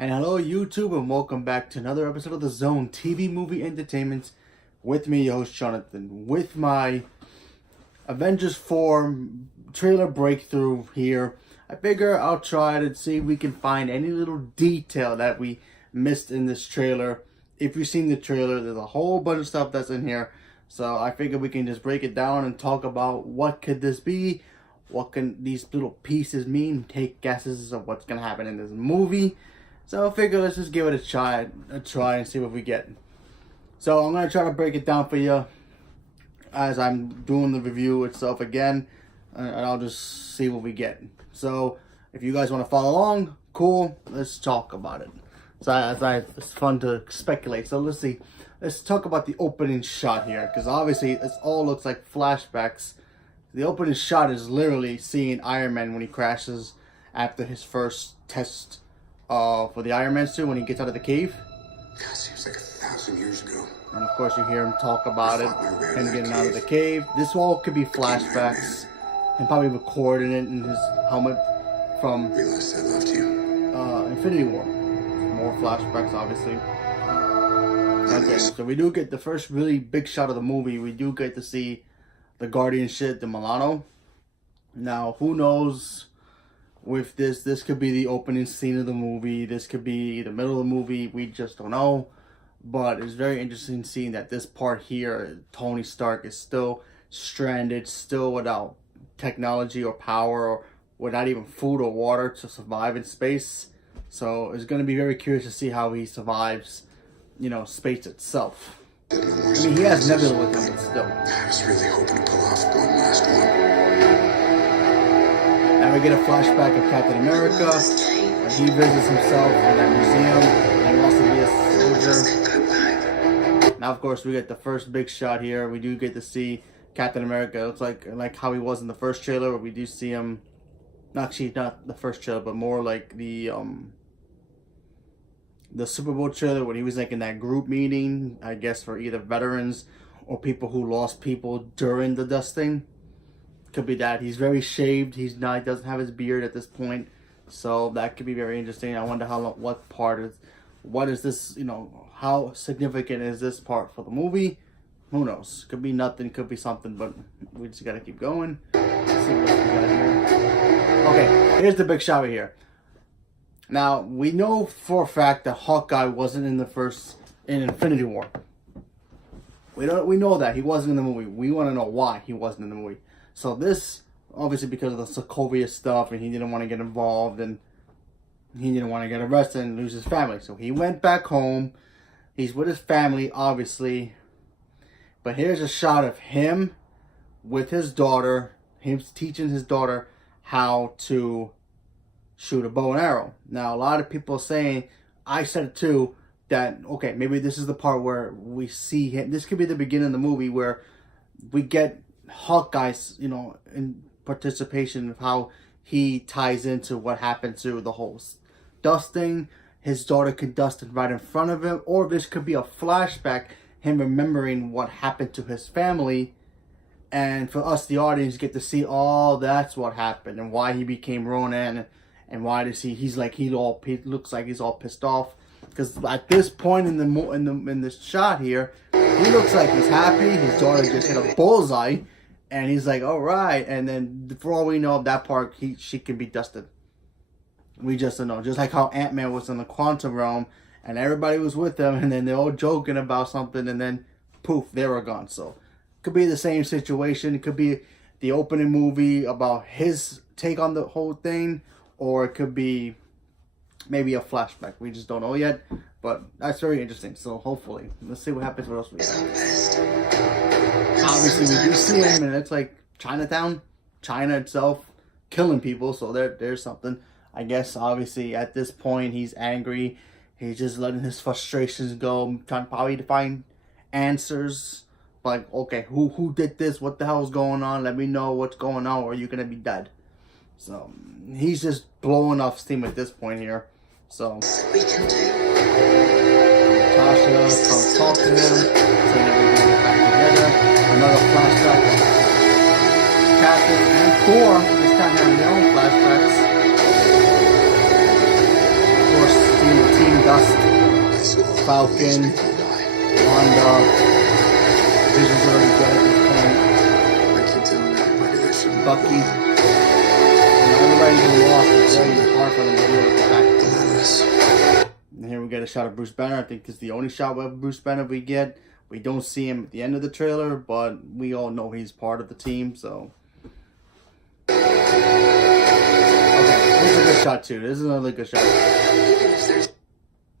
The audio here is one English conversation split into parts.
And hello YouTube, and welcome back to another episode of The Zone TV Movie Entertainment with me, your host Jonathan, with my Avengers 4 trailer breakthrough here. I figure I'll try to see if we can find any little detail that we missed in this trailer. If you've seen the trailer, there's a whole bunch of stuff that's in here. So I figure we can just break it down and talk about what could this be, what can these little pieces mean, take guesses of what's going to happen in this movie. So I figure let's just give it a try and see what we get. So I'm going to try to break it down for you as I'm doing the review itself again. And I'll just see what we get. So if you guys want to follow along, cool, let's talk about it. So it's fun to speculate. So let's see. Let's talk about the opening shot here. Because obviously this all looks like flashbacks. The opening shot is literally seeing Iron Man when he crashes after his first test for the Iron Man suit when he gets out of the cave. God, seems like 1,000 years ago. And of course you hear him talk about it, him getting out of the cave. This all could be flashbacks, and probably recording it in his helmet from Realized I loved you. Infinity War. More flashbacks, obviously. Okay, so we do get the first really big shot of the movie. We do get to see the Guardian ship, the Milano. Now, who knows? With this could be the opening scene of the movie. This could be the middle of the movie. We just don't know. But it's very interesting seeing that this part here, Tony Stark is still stranded, still without technology or power, or without even food or water to survive in space. So it's going to be very curious to see how he survives, you know, space itself. I mean, he has Nebula with him, but still. I was really hoping to pull off one last one. Now we get a flashback of Captain America. He visits himself in that museum, and he wants to be a soldier. Now, of course, we get the first big shot here. We do get to see Captain America. It looks like how he was in the first trailer, where we do see him. Actually, not the first trailer, but more like the Super Bowl trailer when he was like in that group meeting, I guess for either veterans or people who lost people during the dusting. Could be that. He's very shaved. He doesn't have his beard at this point, so that could be very interesting. I wonder what is this, you know, how significant is this part for the movie? Who knows? Could be nothing, could be something, but we just gotta keep going. Let's see what we got here. Okay, here's the big shot right here. Now, we know for a fact that Hawkeye wasn't in Infinity War. We know that he wasn't in the movie. We want to know why he wasn't in the movie. So this, obviously because of the Sokovia stuff, and he didn't want to get involved, and he didn't want to get arrested and lose his family. So he went back home. He's with his family, obviously. But here's a shot of him with his daughter. Him teaching his daughter how to shoot a bow and arrow. Now, a lot of people are saying, I said it too, that, okay, maybe this is the part where we see him. This could be the beginning of the movie where we get Hawkeye's, you know, in participation of how he ties into what happened to the whole dusting. His daughter could dust it right in front of him, or this could be a flashback, him remembering what happened to his family, and for us, the audience, get to see, oh, that's what happened, and why he became Ronin, and why does he looks like he's all pissed off, because at this point in this shot here, he looks like he's happy. His daughter just hit a bullseye, and he's like, all right. And then for all we know, that part, she can be dusted. We just don't know. Just like how Ant-Man was in the quantum realm, and everybody was with them, and then they're all joking about something, and then poof, they were gone. So it could be the same situation. It could be the opening movie about his take on the whole thing, or it could be maybe a flashback. We just don't know yet. But that's very interesting. So hopefully, let's see what happens. What else we got? Obviously, we do see him, and it's like Chinatown, China itself, killing people. So there's something. I guess obviously at this point he's angry. He's just letting his frustrations go, trying probably to find answers. Like, okay, who did this? What the hell is going on? Let me know what's going on, or you're gonna be dead. So he's just blowing off steam at this point here. So We can do. Tasha comes talk to him, saying that we're gonna get back together. Another flashback of Captain and Thor, this time having their own flashbacks. Of course, seeing the dust. I saw all these Falcon, people die. Wanda, Vision's already dead at this point. I keep telling everybody they shouldn't Bucky. lie. Everybody who lost, it's very hard for them to deal with the fact. None of us. And here we get a shot of Bruce Banner. I think it's the only shot of Bruce Banner we get. We don't see him at the end of the trailer, but we all know he's part of the team, so. Okay, here's a good shot too. This is another good shot.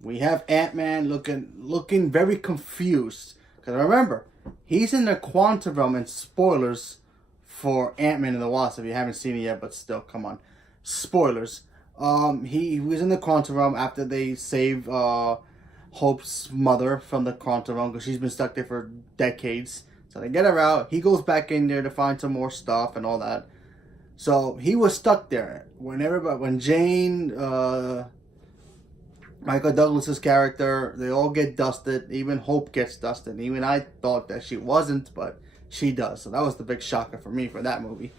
We have Ant-Man looking very confused. Because remember, he's in the quantum realm, and spoilers for Ant-Man and the Wasp if you haven't seen it yet, but still, come on. Spoilers. He was in the quantum realm after they save Hope's mother from the quantum realm because she's been stuck there for decades. So they get her out. He goes back in there to find some more stuff and all that. So he was stuck there when Jane, Michael Douglas's character, they all get dusted. Even Hope gets dusted. Even I thought that she wasn't, but she does. So that was the big shocker for me for that movie.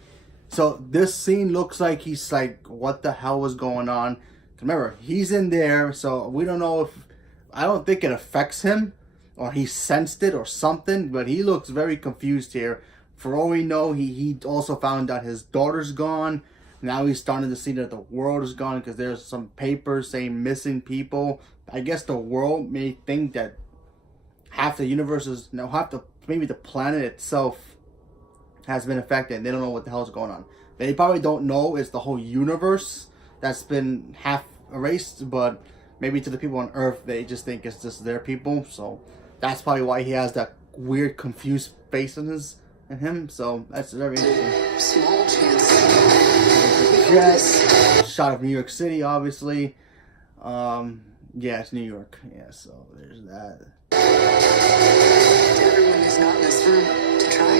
So this scene looks like he's like, what the hell was going on? Remember, he's in there, so we don't know if, I don't think it affects him, or he sensed it or something, but he looks very confused here. For all we know, he also found out his daughter's gone. Now he's starting to see that the world is gone because there's some papers saying missing people. I guess the world may think that half the universe is, maybe the planet itself has been affected. They don't know what the hell is going on. They probably don't know it's the whole universe that's been half erased, but maybe to the people on Earth, they just think it's just their people. So that's probably why he has that weird, confused face in him. So that's very interesting. Small chance. Yes. Shot of New York City, obviously. Yeah, it's New York. Yeah, so there's that. Everyone who's not in this room to try.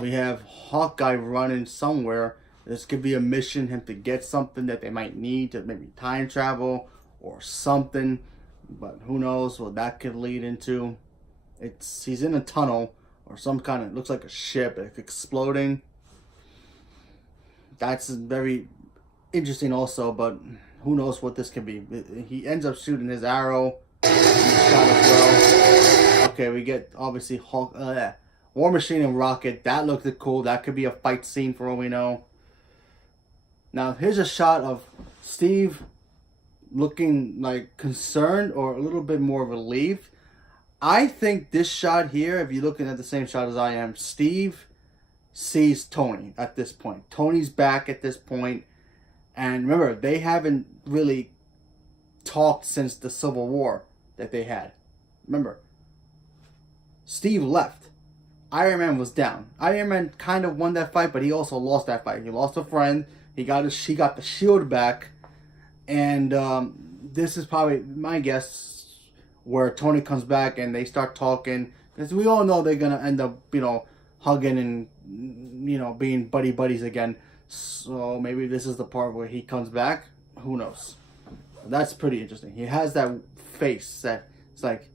We have Hawkeye running somewhere. This could be a mission, him to get something that they might need to maybe time travel or something. But who knows what that could lead into. He's in a tunnel or some kind of, it looks like a ship. It's exploding. That's very interesting also, but who knows what this could be. He ends up shooting his arrow. He's shot as well. Okay, we get obviously War Machine and Rocket. That looked cool. That could be a fight scene for all we know. Now, here's a shot of Steve looking like concerned or a little bit more relieved. I think this shot here, if you're looking at the same shot as I am, Steve sees Tony at this point. Tony's back at this point. And remember, they haven't really talked since the Civil War that they had. Remember, Steve left. Iron Man was down. Iron Man kind of won that fight, but he also lost that fight. He lost a friend. He got the shield back. And this is probably, my guess, where Tony comes back and they start talking. Because we all know they're going to end up, hugging and, being buddies again. So maybe this is the part where he comes back. Who knows? That's pretty interesting. He has that face that it's like,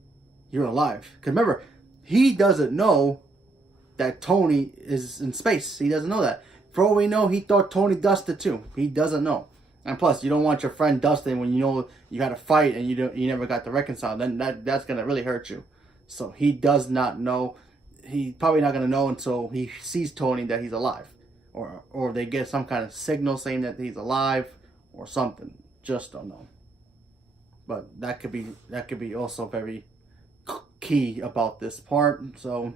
you're alive. Because remember, he doesn't know that Tony is in space. He doesn't know that. For all we know, he thought Tony dusted too. He doesn't know. And plus, you don't want your friend dusting when you know you had a fight and you never got to reconcile. Then that's gonna really hurt you. So he does not know. He's probably not gonna know until he sees Tony that he's alive, or they get some kind of signal saying that he's alive or something. Just don't know. But that could be also very key about this part. So.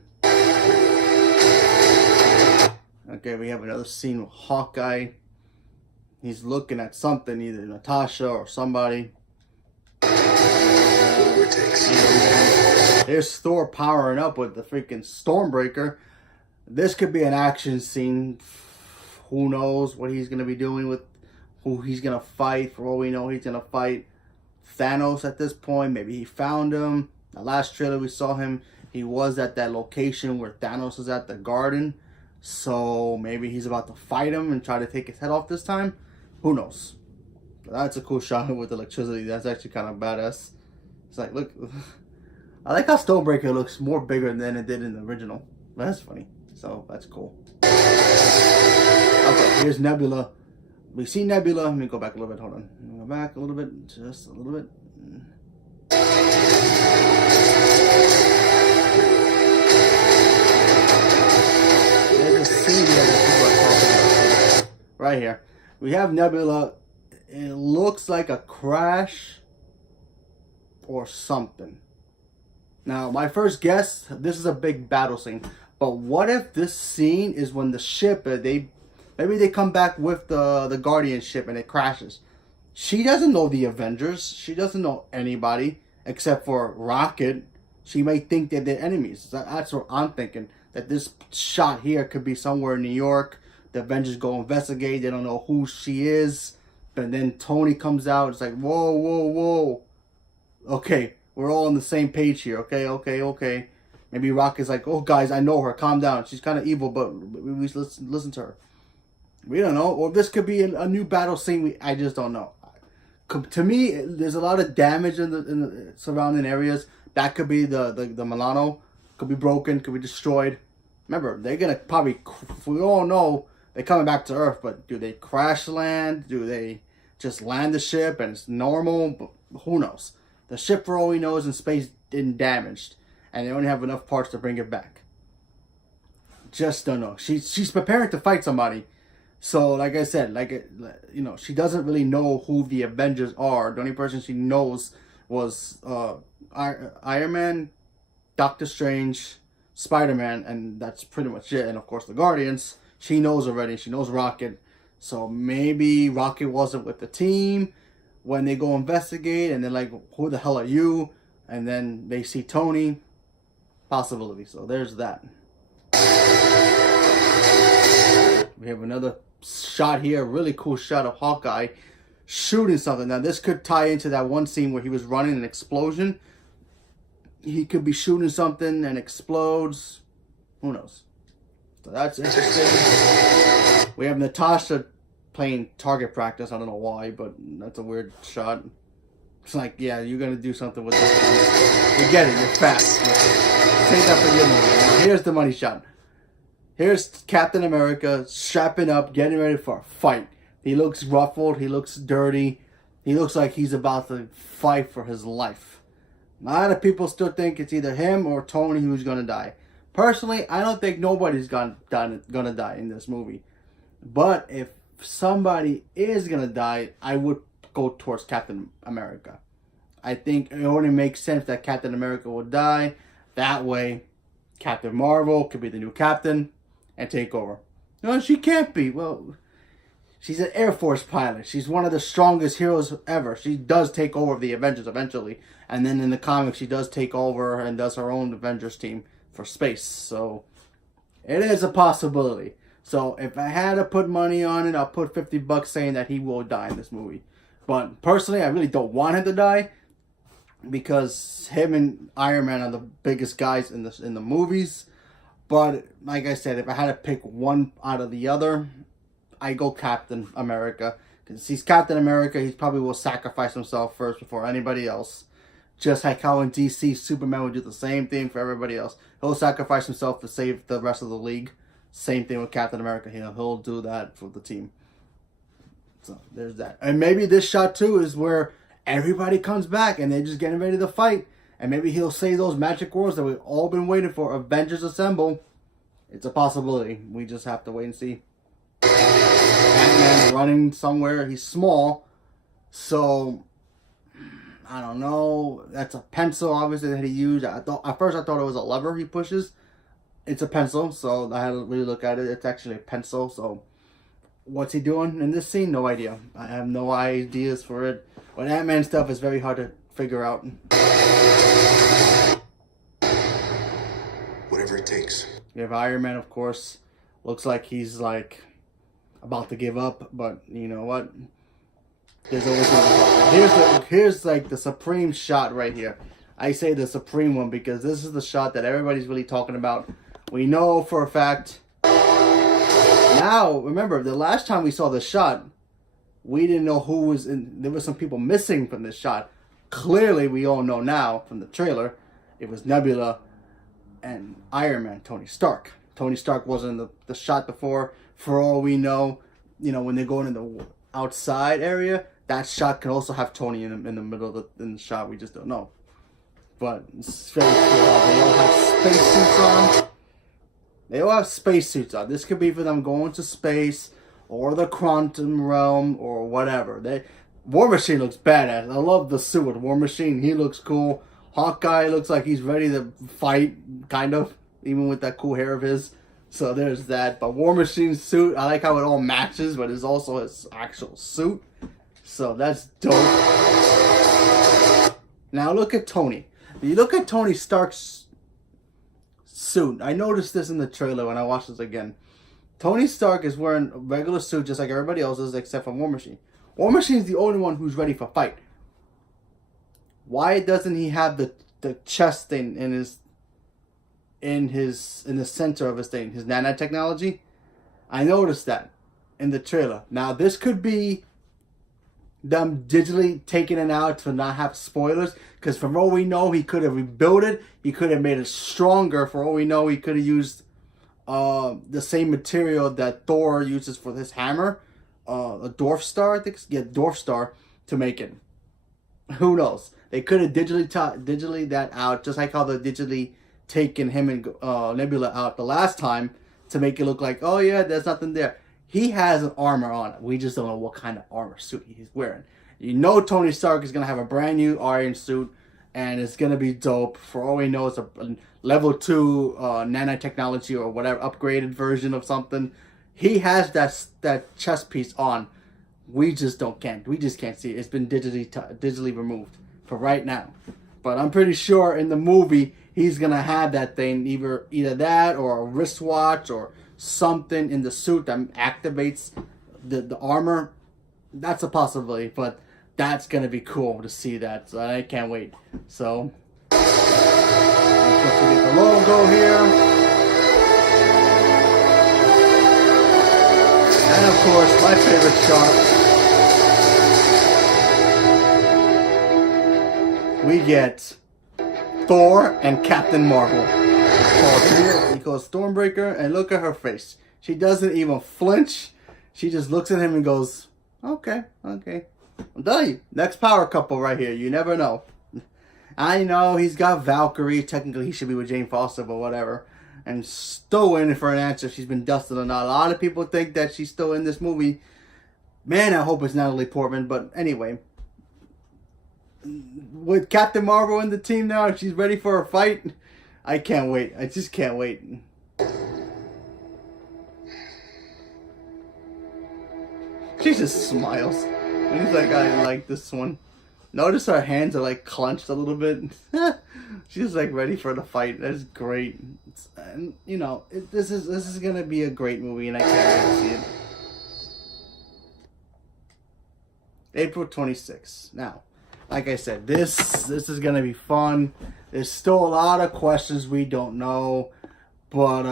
Okay, we have another scene with Hawkeye. He's looking at something, either Natasha or somebody. There's Thor powering up with the freaking Stormbreaker. This could be an action scene. Who knows what he's going to be doing with who he's going to fight. For all we know, he's going to fight Thanos at this point. Maybe he found him. The last trailer we saw him, he was at that location where Thanos is at the garden. So maybe he's about to fight him and try to take his head off this time. Who knows? But that's a cool shot with electricity. That's actually kind of badass. It's like, look. I like how Stormbreaker looks more bigger than it did in the original. But that's funny. So that's cool. Okay, here's Nebula we see Nebula. Let me go back a little bit. Hold on. Go back a little bit. Just a little bit. There's a scene here that people are talking about. Right here. We have Nebula. It looks like a crash or something. Now, my first guess, this is a big battle scene. But what if this scene is when the ship, maybe they come back with the Guardian ship and it crashes. She doesn't know the Avengers. She doesn't know anybody except for Rocket. She may think that they're enemies. That's what I'm thinking. That this shot here could be somewhere in New York. The Avengers go investigate. They don't know who she is. But then Tony comes out. It's like, whoa, whoa, whoa. Okay, we're all on the same page here. Okay. Maybe Rocket's like, oh, guys, I know her. Calm down. She's kind of evil, but we listen to her. We don't know. Or this could be a new battle scene. I just don't know. To me, there's a lot of damage in the surrounding areas. That could be the Milano. Could be broken. Could be destroyed. Remember, they're going to probably, we all know, they're coming back to Earth. But do they crash land? Do they just land the ship and it's normal? But who knows? The ship, for all we know, is in space and damaged. And they only have enough parts to bring it back. Just don't know. She's preparing to fight somebody. So, like I said, she doesn't really know who the Avengers are. The only person she knows was Iron Man, Doctor Strange, Spider-Man, and that's pretty much it. And, of course, the Guardians. She knows already. She knows Rocket. So, maybe Rocket wasn't with the team when they go investigate. And they're like, who the hell are you? And then they see Tony. Possibility. So, there's that. We have another shot here, a really cool shot of Hawkeye shooting something. Now this could tie into that one scene where he was running an explosion. He could be shooting something and explodes. Who knows? So that's interesting. We have Natasha playing target practice. I don't know why, but that's a weird shot. It's like, yeah, you're gonna do something with this. We get it. You're fast. Take that for your movie. Now here's the money shot. Here's Captain America strapping up, getting ready for a fight. He looks ruffled. He looks dirty. He looks like he's about to fight for his life. A lot of people still think it's either him or Tony who's going to die. Personally, I don't think nobody's gonna die in this movie. But if somebody is going to die, I would go towards Captain America. I think it only makes sense that Captain America will die. That way, Captain Marvel could be the new captain and take over. No, she can't be. Well, she's an Air Force pilot. She's one of the strongest heroes ever. She does take over the Avengers eventually. And then in the comics, she does take over and does her own Avengers team for space. So, it is a possibility. So, if I had to put money on it, I'll put $50 saying that he will die in this movie. But personally, I really don't want him to die. Because him and Iron Man are the biggest guys in the movies. But like I said, if I had to pick one out of the other, I go Captain America. Because he's Captain America, he probably will sacrifice himself first before anybody else. Just like how in DC, Superman would do the same thing for everybody else. He'll sacrifice himself to save the rest of the league. Same thing with Captain America. He'll do that for the team. So there's that. And maybe this shot too is where everybody comes back and they're just getting ready to fight. And maybe he'll say those magic words that we've all been waiting for. Avengers Assemble. It's a possibility. We just have to wait and see. Ant-Man running somewhere. He's small. So, I don't know. That's a pencil, obviously, that he used. At first, I thought it was a lever he pushes. It's a pencil. So, I had to really look at it. It's actually a pencil. So, what's he doing in this scene? No idea. I have no ideas for it. But Ant-Man stuff is very hard to figure out. Whatever it takes. We have Iron Man, of course. Looks like he's like about to give up, but you know what? There's always here's like the supreme shot right here. I say the supreme one because this is the shot that everybody's really talking about. We know for a fact. Now, remember, the last time we saw the shot, we didn't know who was in. There were some people missing from this shot. Clearly, we all know now from the trailer, it was Nebula and Iron Man, Tony Stark. Tony Stark wasn't in the shot before. For all we know, when they're going in the outside area, that shot can also have Tony in the middle of in the shot. We just don't know. But it's very cool how they all have spacesuits on. They all have spacesuits on. This could be for them going to space or the quantum realm or whatever. War Machine looks badass. I love the suit with War Machine. He looks cool. Hawkeye looks like he's ready to fight, kind of, even with that cool hair of his. So there's that. But War Machine's suit, I like how it all matches, but it's also his actual suit. So that's dope. Now look at Tony. You look at Tony Stark's suit. I noticed this in the trailer when I watched this again. Tony Stark is wearing a regular suit just like everybody else is, except for War Machine. War Machine's the only one who's ready for fight. Why doesn't he have the chest thing in the center of his thing, his nanotechnology? I noticed that in the trailer. Now this could be them digitally taking it out to not have spoilers, because from all we know, he could have rebuilt it. He could have made it stronger. For all we know, he could have used the same material that Thor uses for his hammer, a Dwarf Star, I think. Yeah, Dwarf Star, to make it. Who knows? They could have digitally that out, just like how they digitally taken him and Nebula out the last time to make it look like, oh yeah, there's nothing there. He has an armor on it. We just don't know what kind of armor suit he's wearing. You know Tony Stark is going to have a brand new iron suit, and it's going to be dope. For all we know, it's a level 2 nanotechnology or whatever, upgraded version of something. He has that chest piece on. We just can't see it. It's been digitally removed for right now. But I'm pretty sure in the movie, he's going to have that thing, either that or a wristwatch or something in the suit that activates the armor. That's a possibility, but that's gonna be cool to see that. So I can't wait. So let's get the logo here, and of course my favorite shot. We get Thor and Captain Marvel. He calls Stormbreaker, and look at her face. She doesn't even flinch. She just looks at him and goes, okay. I'm telling you, next power couple right here. You never know. I know he's got Valkyrie. Technically, he should be with Jane Foster, but whatever. And still waiting for an answer if she's been dusted or not. A lot of people think that she's still in this movie. Man, I hope it's Natalie Portman. But anyway, with Captain Marvel in the team now, she's ready for a fight. I can't wait. I just can't wait. She just smiles. And he's like, I like this one. Notice her hands are like clenched a little bit. She's like ready for the fight. That's great. And you know, this is gonna be a great movie, and I can't wait to see it. April 26th. Now, like I said, this is gonna be fun. There's still a lot of questions we don't know, but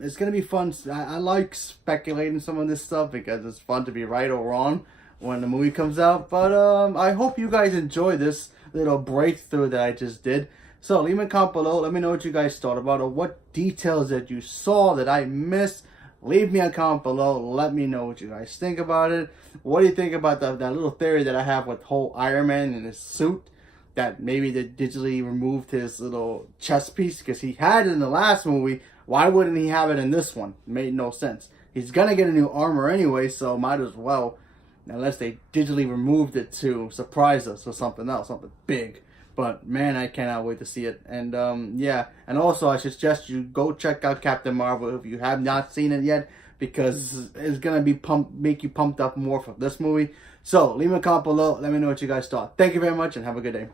it's gonna be fun. I like speculating some of this stuff because it's fun to be right or wrong when the movie comes out. But I hope you guys enjoy this little breakthrough that I just did. So leave a comment below. Let me know what you guys thought about it, what details that you saw that I missed. Leave me a comment below. Let me know what you guys think about it. What do you think about that little theory that I have with whole Iron Man and his suit? That maybe they digitally removed his little chest piece because he had it in the last movie. Why wouldn't he have it in this one? It made no sense. He's going to get a new armor anyway, so might as well. Unless they digitally removed it to surprise us with something else, something big. But man, I cannot wait to see it. And yeah, and also I suggest you go check out Captain Marvel if you have not seen it yet, because it's gonna be make you pumped up more for this movie. So leave me a comment below. Let me know what you guys thought. Thank you very much, and have a good day.